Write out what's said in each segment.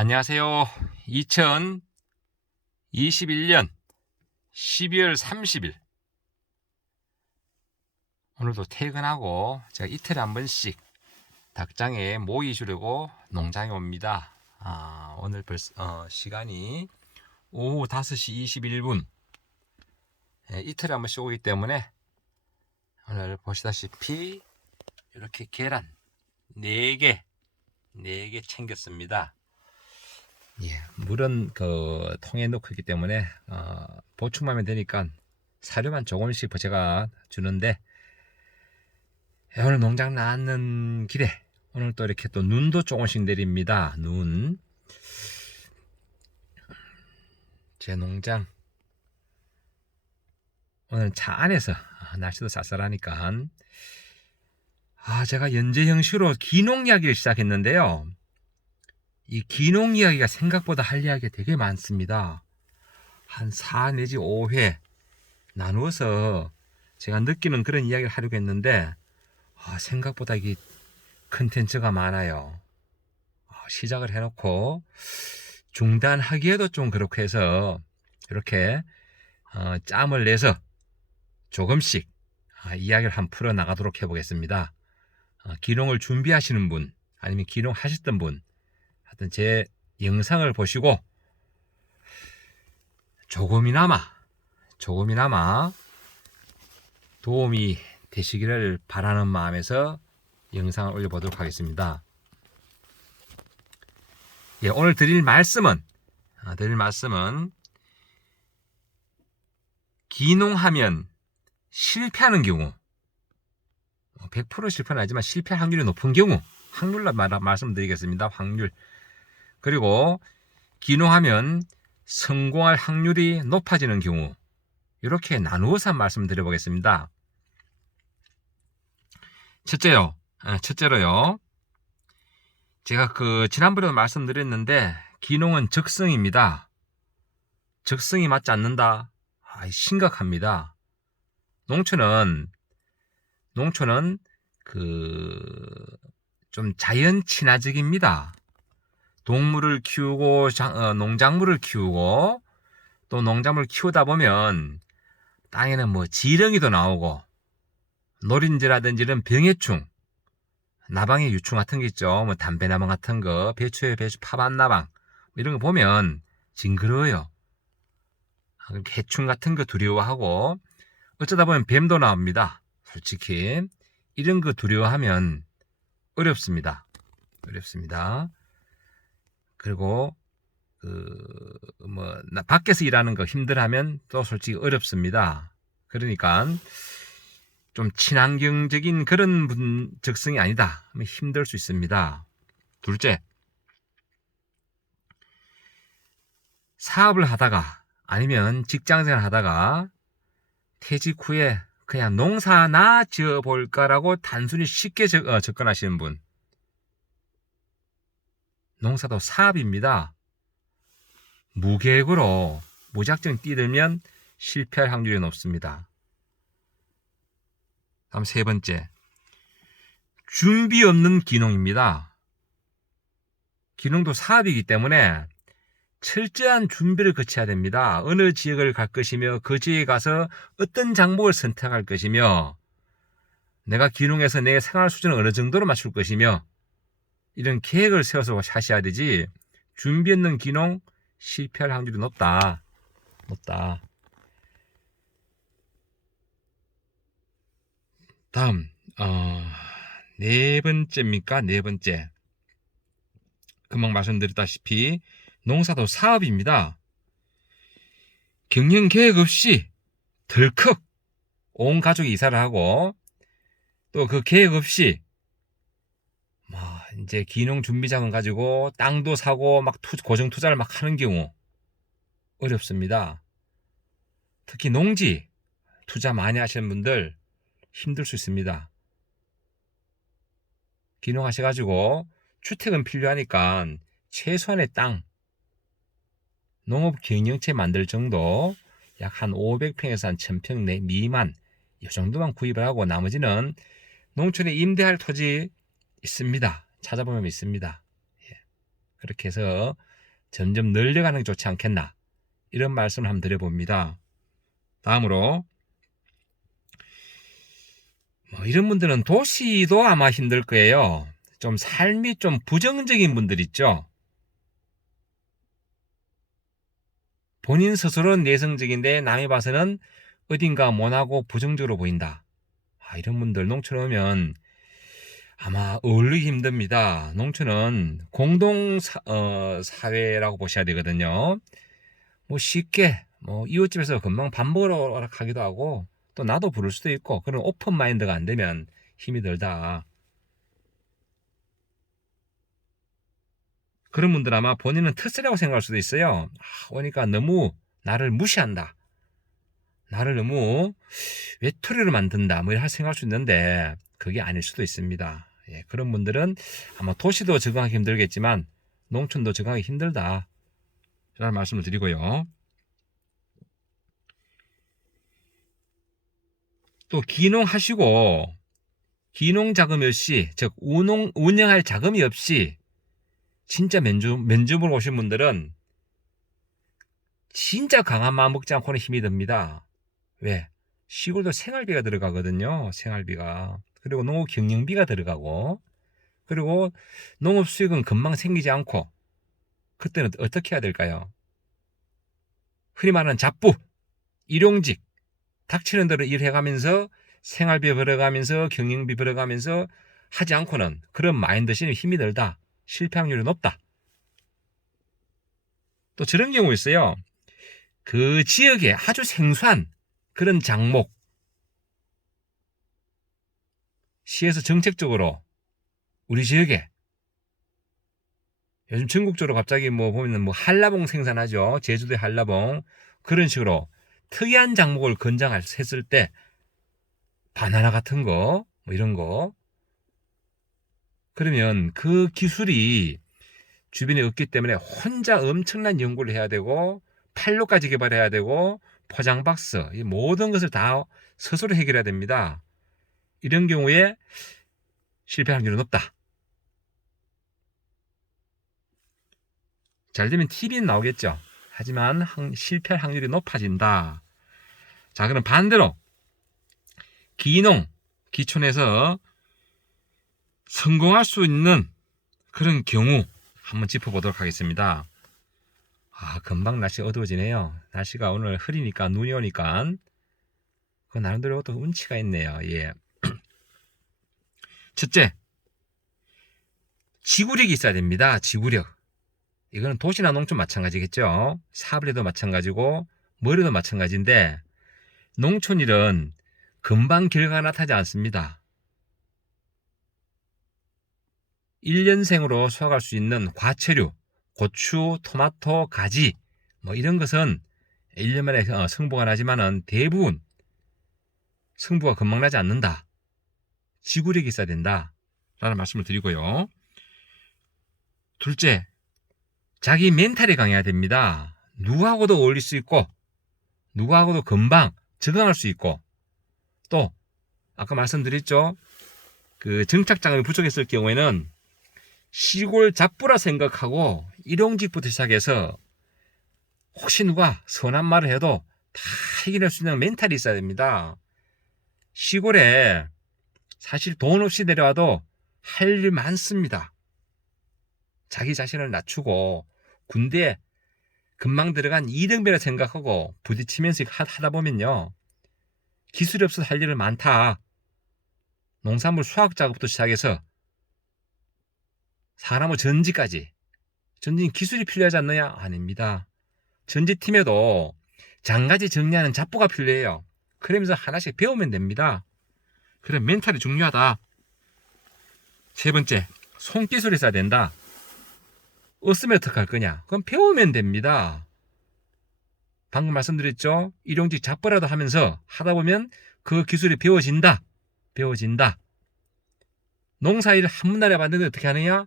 안녕하세요. 2021년 12월 30일. 오늘도 퇴근하고 제가 이틀에 한 번씩 닭장에 모이 주려고 농장에 옵니다. 아, 오늘 벌써 어, 시간이 오후 5시 21분. 예, 이틀에 한 번씩 오기 때문에 오늘 보시다시피 이렇게 계란 4개, 4개 챙겼습니다. 예, 물은 그 통에 넣고 있기 때문에 어, 보충하면 되니까 사료만 조금씩 제가 주는데 예, 오늘 농장 나왔는 길에 오늘 또 이렇게 또 눈도 조금씩 내립니다. 눈. 제 농장 오늘 차 안에서 아, 날씨도 쌀쌀하니까 아 제가 연재 형식으로 기농 이야기를 시작했는데요. 이 기농 이야기가 생각보다 할 이야기가 되게 많습니다. 한 4 내지 5회 나누어서 제가 느끼는 그런 이야기를 하려고 했는데 아, 생각보다 이게 컨텐츠가 많아요. 아, 시작을 해놓고 중단하기에도 좀 그렇고 해서 이렇게 어, 짬을 내서 조금씩 아, 이야기를 한 풀어 나가도록 해보겠습니다. 어, 기농을 준비하시는 분 아니면 기농 하셨던 분 하여튼 제 영상을 보시고 조금이나마 조금이나마 도움이 되시기를 바라는 마음에서 영상을 올려보도록 하겠습니다. 예, 오늘 드릴 말씀은 아, 드릴 말씀은 기농하면 실패하는 경우 100% 실패는 아니지만 실패 확률이 높은 경우 확률로 말, 말씀드리겠습니다. 확률 그리고 기농하면 성공할 확률이 높아지는 경우 이렇게 나누어서 말씀드려 보겠습니다. 첫째요. 아, 첫째로요. 제가 그 지난번에도 말씀드렸는데 기농은 적성입니다. 적성이 맞지 않는다. 아, 심각합니다. 농촌은 농촌은 그 좀 자연 친화적입니다. 동물을 키우고 장- 어, 농작물을 키우고 또 농작물 키우다 보면 땅에는 뭐 지렁이도 나오고 노린지라든지 이런 병해충 나방의 유충 같은 게 있죠. 뭐 담배나방 같은 거, 배추에 배추 파밭나방 뭐 이런 거 보면 징그러워요. 아, 해충 같은 거 두려워하고 어쩌다 보면 뱀도 나옵니다. 솔직히 이런 거 두려워하면 어렵습니다. 어렵습니다. 그리고 그뭐 밖에서 일하는 거 힘들하면 또 솔직히 어렵습니다. 그러니까 좀 친환경적인 그런 분 적성이 아니다. 하면 힘들 수 있습니다. 둘째, 사업을 하다가 아니면 직장생활 하다가 퇴직 후에 그냥 농사나 지어 볼까라고 단순히 쉽게 접, 어, 접근하시는 분. 농사도 사업입니다. 무계획으로 무작정 뛰들면 실패할 확률이 높습니다. 다음 세 번째. 준비 없는 기농입니다. 기농도 사업이기 때문에 철저한 준비를 거쳐야 됩니다. 어느 지역을 갈 것이며 그 지역에 가서 어떤 장목을 선택할 것이며 내가 기농해서 내 생활 수준을 어느 정도로 맞출 것이며 이런 계획을 세워서 하셔야 되지 준비 없는 기농 실패할 확률이 높다. 높다. 다음 어, 네 번째입니까? 네 번째. 금방 말씀드렸다시피 농사도 사업입니다. 경영 계획 없이 덜컥 온 가족이 이사를 하고 또 그 계획 없이 뭐 이제 기농 준비 자금 가지고 땅도 사고 막 투, 고정 투자를 막 하는 경우 어렵습니다. 특히 농지 투자 많이 하시는 분들 힘들 수 있습니다. 기농하셔 가지고 주택은 필요하니까 최소한의 땅 농업 경영체 만들 정도 약 한 500평에서 한 1000평 내 미만 이 정도만 구입을 하고 나머지는 농촌에 임대할 토지 있습니다. 찾아보면 있습니다. 예. 그렇게 해서 점점 늘려가는 게 좋지 않겠나 이런 말씀을 한번 드려봅니다. 다음으로 뭐 이런 분들은 도시도 아마 힘들 거예요. 좀 삶이 좀 부정적인 분들 있죠. 본인 스스로는 내성적인데 남이 봐서는 어딘가 모나고 부정적으로 보인다. 아, 이런 분들 농촌 오면 아마 어울리기 힘듭니다. 농촌은 공동 사, 어, 사회라고 보셔야 되거든요. 뭐 쉽게 뭐 이웃집에서 금방 밥 먹으러 가기도 하고 또 나도 부를 수도 있고 그런 오픈 마인드가 안 되면 힘이 들다. 그런 분들 아마 본인은 특세라고 생각할 수도 있어요. 아, 오니까 너무 나를 무시한다. 나를 너무 외톨이로 만든다. 뭐 이렇게 생각할 수 있는데 그게 아닐 수도 있습니다. 예, 그런 분들은 아마 도시도 적응하기 힘들겠지만 농촌도 적응하기 힘들다. 라는 말씀을 드리고요. 또 기농하시고 기농 자금이 없이 즉 운용, 운영할 자금이 없이 진짜 면접, 면접으로 오신 분들은 진짜 강한 마음 먹지 않고는 힘이 듭니다. 왜? 시골도 생활비가 들어가거든요. 생활비가. 그리고 농업 경영비가 들어가고 그리고 농업 수익은 금방 생기지 않고 그때는 어떻게 해야 될까요? 흔히 말하는 잡부, 일용직, 닥치는 대로 일해가면서 생활비 벌어가면서 경영비 벌어가면서 하지 않고는 그런 마인드시는 힘이 들다. 실패 확률이 높다. 또 저런 경우 있어요. 그 지역에 아주 생소한 그런 장목, 시에서 정책적으로 우리 지역에 요즘 전국적으로 갑자기 뭐 보면 뭐 한라봉 생산하죠. 제주도의 한라봉. 그런 식으로 특이한 작목을 건장했을 때 바나나 같은 거, 뭐 이런 거. 그러면 그 기술이 주변에 없기 때문에 혼자 엄청난 연구를 해야 되고 판로까지 개발해야 되고 포장 박스, 이 모든 것을 다 스스로 해결해야 됩니다. 이런 경우에 실패 확률은 높다. 잘 되면 TV는 나오겠죠. 하지만 실패할 확률이 높아진다. 자, 그럼 반대로 기농, 기촌에서 성공할 수 있는 그런 경우 한번 짚어보도록 하겠습니다. 아, 금방 날씨 어두워지네요. 날씨가 오늘 흐리니까 눈이 오니까 그 나름대로 또 운치가 있네요. 예. 첫째, 지구력이 있어야 됩니다. 지구력. 이거는 도시나 농촌 마찬가지겠죠. 사업을 해도 마찬가지고 머리도 마찬가지인데 농촌 일은 금방 결과가 나타나지 않습니다. 1년생으로 수확할 수 있는 과체류, 고추, 토마토, 가지 뭐 이런 것은 1년 만에 어, 성부가 나지만은 대부분 성부가 금방 나지 않는다. 지구력이 있어야 된다. 라는 말씀을 드리고요. 둘째, 자기 멘탈이 강해야 됩니다. 누구하고도 어울릴 수 있고, 누구하고도 금방 적응할 수 있고, 또, 아까 말씀드렸죠? 그 정착 자금이 부족했을 경우에는 시골 잡부라 생각하고 일용직부터 시작해서 혹시 누가 선한 말을 해도 다 해결할 수 있는 멘탈이 있어야 됩니다. 시골에 사실 돈 없이 내려와도 할 일 많습니다. 자기 자신을 낮추고 군대에 금방 들어간 이등병이라 생각하고 부딪히면서 하다 보면요. 기술이 없어서 할 일은 많다. 농산물 수확 작업부터 시작해서 사람의 전지까지. 전지는 기술이 필요하지 않느냐? 아닙니다. 전지팀에도 장가지 정리하는 잡부가 필요해요. 그러면서 하나씩 배우면 됩니다. 그래, 멘탈이 중요하다. 세 번째, 손기술이 있어야 된다. 없으면 어떡할 거냐? 그럼 배우면 됩니다. 방금 말씀드렸죠? 일용직 잡부라도 하면서 하다 보면 그 기술이 배워진다. 배워진다. 농사일을 한 분날에 봤는데 어떻게 하느냐?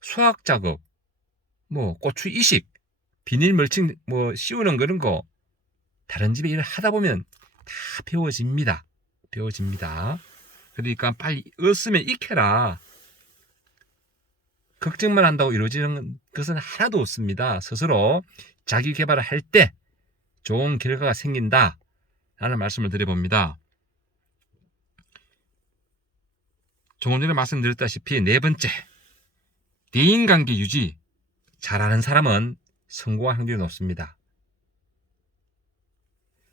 수학 작업, 뭐 고추 이식, 비닐 멀칭 뭐 씌우는 그런 거 다른 집에 일을 하다 보면 다 배워집니다. 배워집니다. 그러니까 빨리 없으면 익혀라. 걱정만 한다고 이루어지는 것은 하나도 없습니다. 스스로 자기 개발을 할 때 좋은 결과가 생긴다. 라는 말씀을 드려봅니다. 조금 전에 말씀드렸다시피 네 번째, 대인관계 유지. 잘하는 사람은 성공할 확률이 높습니다.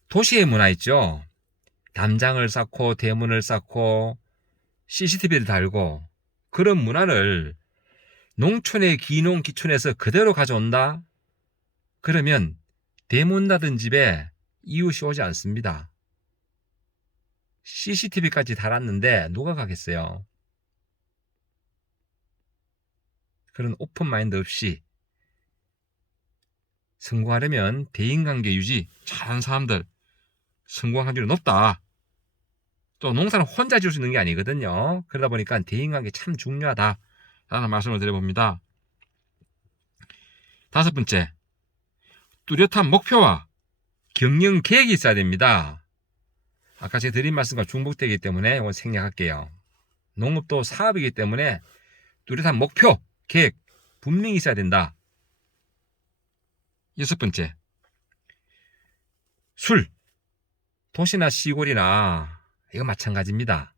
도시의 문화 있죠? 담장을 쌓고 대문을 쌓고 CCTV를 달고 그런 문화를 농촌의 기농 기촌에서 그대로 가져온다? 그러면 대문 닫은 집에 이웃이 오지 않습니다. CCTV까지 달았는데 누가 가겠어요? 그런 오픈 마인드 없이 성공하려면 대인관계 유지 잘하는 사람들 성공 확률이 높다. 또 농사는 혼자 지을 수 있는 게 아니거든요. 그러다 보니까 대인관계 참 중요하다. 라는 말씀을 드려봅니다. 다섯 번째, 뚜렷한 목표와 경영 계획이 있어야 됩니다. 아까 제가 드린 말씀과 중복되기 때문에 이건 생략할게요. 농업도 사업이기 때문에 뚜렷한 목표, 계획 분명히 있어야 된다. 여섯 번째, 술. 도시나 시골이나 이거 마찬가지입니다.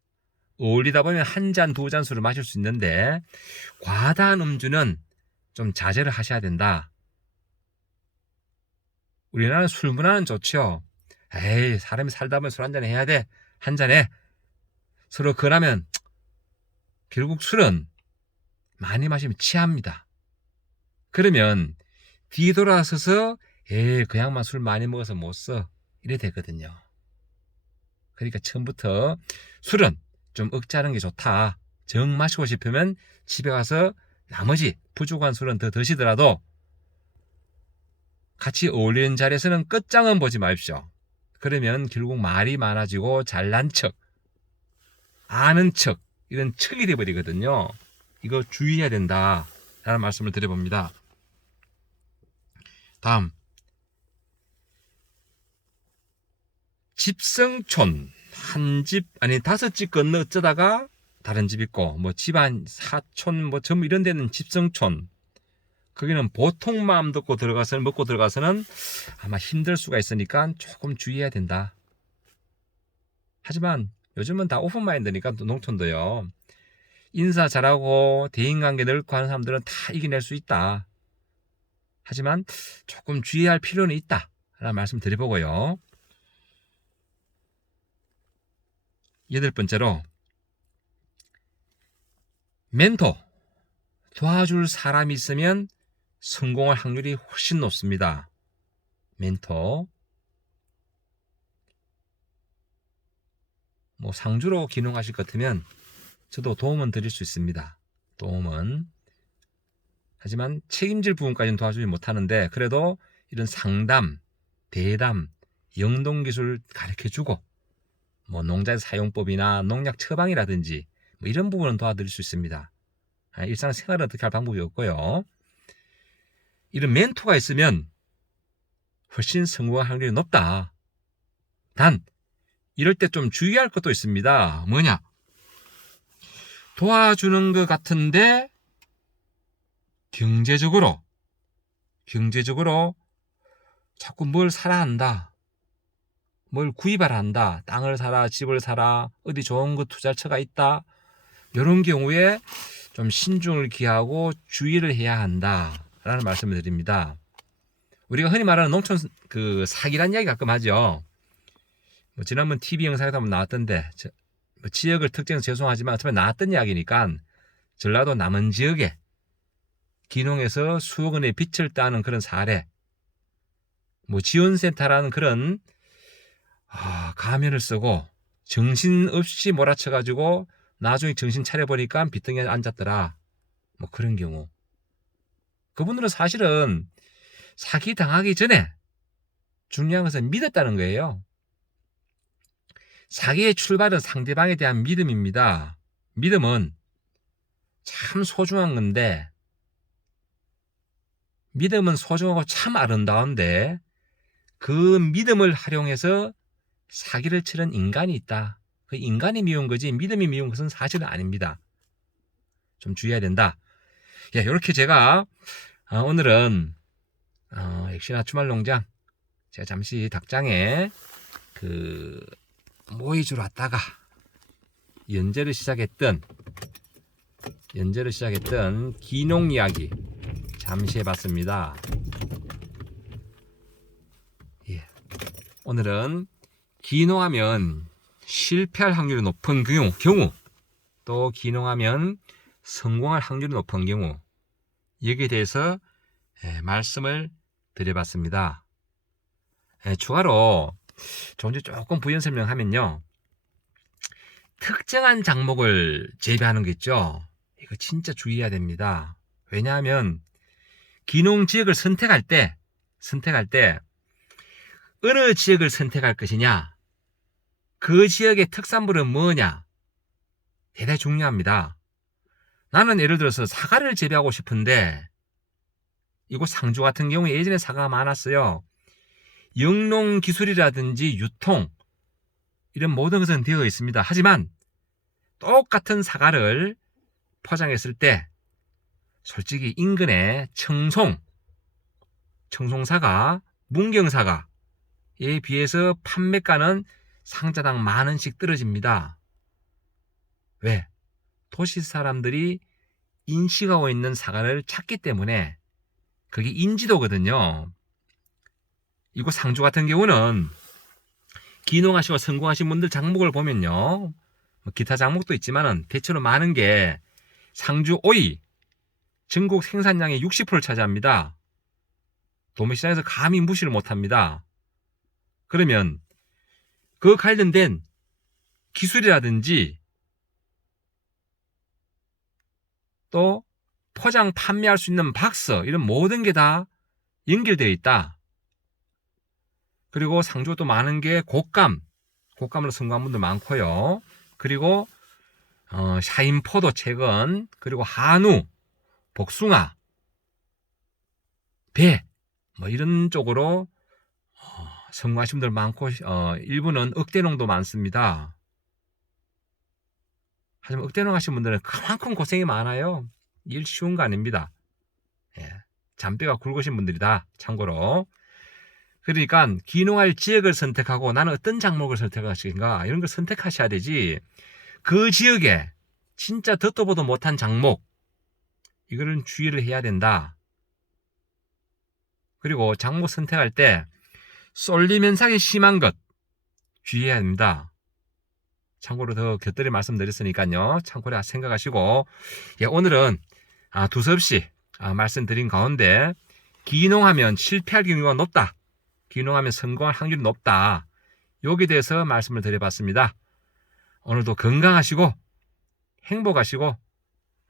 어울리다 보면 한 잔, 두 잔 술을 마실 수 있는데 과다한 음주는 좀 자제를 하셔야 된다. 우리나라는 술 문화는 좋죠. 에이, 사람이 살다 보면 술 한 잔 해야 돼. 한 잔에 서로 그러면 결국 술은 많이 마시면 취합니다. 그러면 뒤돌아서서 에이, 그 양반 술 많이 먹어서 못 써. 이래 되거든요. 그러니까 처음부터 술은 좀 억제하는 게 좋다. 정 마시고 싶으면 집에 가서 나머지 부족한 술은 더 드시더라도 같이 어울리는 자리에서는 끝장은 보지 마십시오. 그러면 결국 말이 많아지고 잘난 척, 아는 척, 이런 척이 돼버리거든요. 이거 주의해야 된다. 라는 말씀을 드려봅니다. 다음. 집성촌. 한 집, 아니, 다섯 집 건너 어쩌다가 다른 집 있고, 뭐 집안 사촌, 뭐 전부 이런 데는 집성촌. 거기는 보통 마음 듣고 들어가서는, 먹고 들어가서는 아마 힘들 수가 있으니까 조금 주의해야 된다. 하지만 요즘은 다 오픈마인드니까 또 농촌도요. 인사 잘하고 대인관계 넓고 하는 사람들은 다 이겨낼 수 있다. 하지만 조금 주의할 필요는 있다. 라는 말씀 드려보고요. 여덟 번째로 멘토 도와줄 사람이 있으면 성공할 확률이 훨씬 높습니다. 멘토 뭐 상주로 기능하실 것 같으면 저도 도움은 드릴 수 있습니다. 도움은 하지만 책임질 부분까지는 도와주지 못하는데 그래도 이런 상담, 대담, 영동기술 가르쳐주고 뭐 농자 사용법이나 농약 처방이라든지 뭐 이런 부분은 도와드릴 수 있습니다. 아, 일상생활은 어떻게 할 방법이 없고요. 이런 멘토가 있으면 훨씬 성공할 확률이 높다. 단 이럴 때 좀 주의할 것도 있습니다. 뭐냐? 도와주는 것 같은데 경제적으로 경제적으로 자꾸 뭘 사라 한다. 뭘 구입하라 한다. 땅을 사라, 집을 사라, 어디 좋은 거 투자처가 있다. 이런 경우에 좀 신중을 기하고 주의를 해야 한다. 라는 말씀을 드립니다. 우리가 흔히 말하는 농촌 그 사기란 이야기 가끔 하죠. 뭐 지난번 TV 영상에도 한번 나왔던데 저, 뭐 지역을 특정해서 죄송하지만 처음에 나왔던 이야기니까 전라도 남은 지역에 기농에서 수억 원의 빚을 따는 그런 사례 뭐 지원센터라는 그런 아, 가면을 쓰고 정신없이 몰아쳐가지고 나중에 정신 차려보니까 빚덩이에 앉았더라 뭐 그런 경우 그분들은 사실은 사기 당하기 전에 중요한 것은 믿었다는 거예요. 사기의 출발은 상대방에 대한 믿음입니다. 믿음은 참 소중한 건데, 믿음은 소중하고 참 아름다운데, 그 믿음을 활용해서 사기를 치는 인간이 있다. 그 인간이 미운 거지 믿음이 미운 것은 사실은 아닙니다. 좀 주의해야 된다. 예, 이렇게 제가 어, 오늘은 어, 역시나 주말 농장 제가 잠시 닭장에 그 모이주로 왔다가 연재를 시작했던 연재를 시작했던 기농 이야기 잠시 해봤습니다. 예, 오늘은 기농하면 실패할 확률이 높은 경우, 또 기농하면 성공할 확률이 높은 경우 여기에 대해서 예, 말씀을 드려봤습니다. 예, 추가로 전에 조금 부연 설명하면요. 특정한 작목을 재배하는 거 있죠. 이거 진짜 주의해야 됩니다. 왜냐하면 기농 지역을 선택할 때 선택할 때 어느 지역을 선택할 것이냐 그 지역의 특산물은 뭐냐 대단히 중요합니다. 나는 예를 들어서 사과를 재배하고 싶은데 이곳 상주 같은 경우에 예전에 사과가 많았어요. 영농 기술이라든지 유통 이런 모든 것은 되어 있습니다. 하지만 똑같은 사과를 포장했을 때 솔직히 인근의 청송, 청송사과, 문경사과에 비해서 판매가는 상자당 만 원씩 떨어집니다. 왜? 도시 사람들이 인식하고 있는 사과를 찾기 때문에 그게 인지도거든요. 이곳 상주 같은 경우는 기농하시고 성공하신 분들 작목을 보면요. 뭐 기타 작목도 있지만은 대체로 많은 게 상주 오이 전국 생산량의 60%를 차지합니다. 도매시장에서 감히 무시를 못합니다. 그러면 그 관련된 기술이라든지 또 포장 판매할 수 있는 박스 이런 모든 게 다 연결되어 있다. 그리고 상주도 많은 게 곶감, 곶감으로 성공한 분들 많고요. 그리고 어, 샤인포도 최근 그리고 한우, 복숭아, 배, 뭐 이런 쪽으로 어, 성공하신 분들 많고 어, 일부는 억대농도 많습니다. 하지만 억대농 하신 분들은 그만큼 고생이 많아요. 일 쉬운 거 아닙니다. 예, 잔뼈가 굵으신 분들이다. 참고로. 그러니까 기농할 지역을 선택하고 나는 어떤 작목을 선택하시는가 이런 걸 선택하셔야 되지. 그 지역에 진짜 듣도 보도 못한 작목 이거는 주의를 해야 된다. 그리고 작목 선택할 때 쏠림 현상이 심한 것 주의해야 됩니다. 참고로 더 곁들이 말씀드렸으니까요. 참고로 생각하시고 예, 오늘은 아, 두서없이 아, 말씀드린 가운데 기농하면 실패할 경우가 높다. 기농하면 성공할 확률이 높다. 여기에 대해서 말씀을 드려봤습니다. 오늘도 건강하시고 행복하시고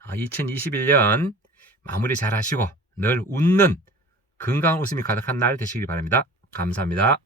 2021년 마무리 잘 하시고 늘 웃는 건강한 웃음이 가득한 날 되시길 바랍니다. 감사합니다.